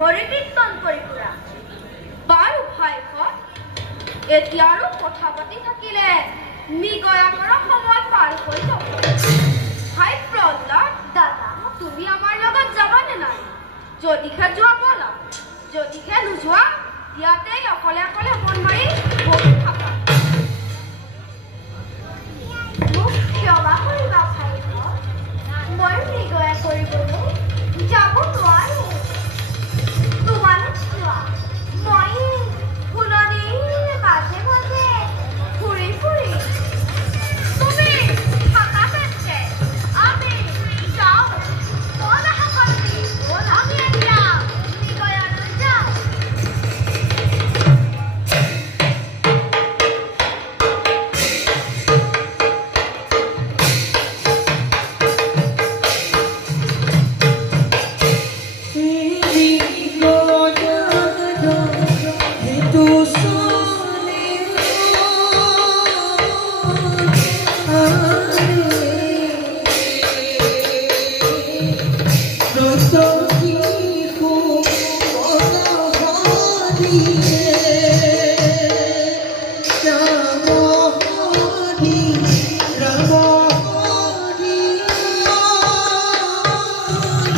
হৰি কীৰ্তন কৰি ফুৰা বাৰু ভাইখন এতিয়া আৰু কথা পাতি থাকিলে মৃগয়াকৰ সময় পাৰ হৈ যাব ভাই প্ৰহ্লাদ দাদা তুমি আমাৰ লগত যাবানে নাই যদিহে যোৱা ব'লা যদিহে নোযোৱা ইয়াতেই অকলে অকলে মন মাৰি বহি থাকা মোক ক্ষমা কৰিবা ভাইখন মই মৃগয়া কৰিবলৈ যাব নোৱাৰো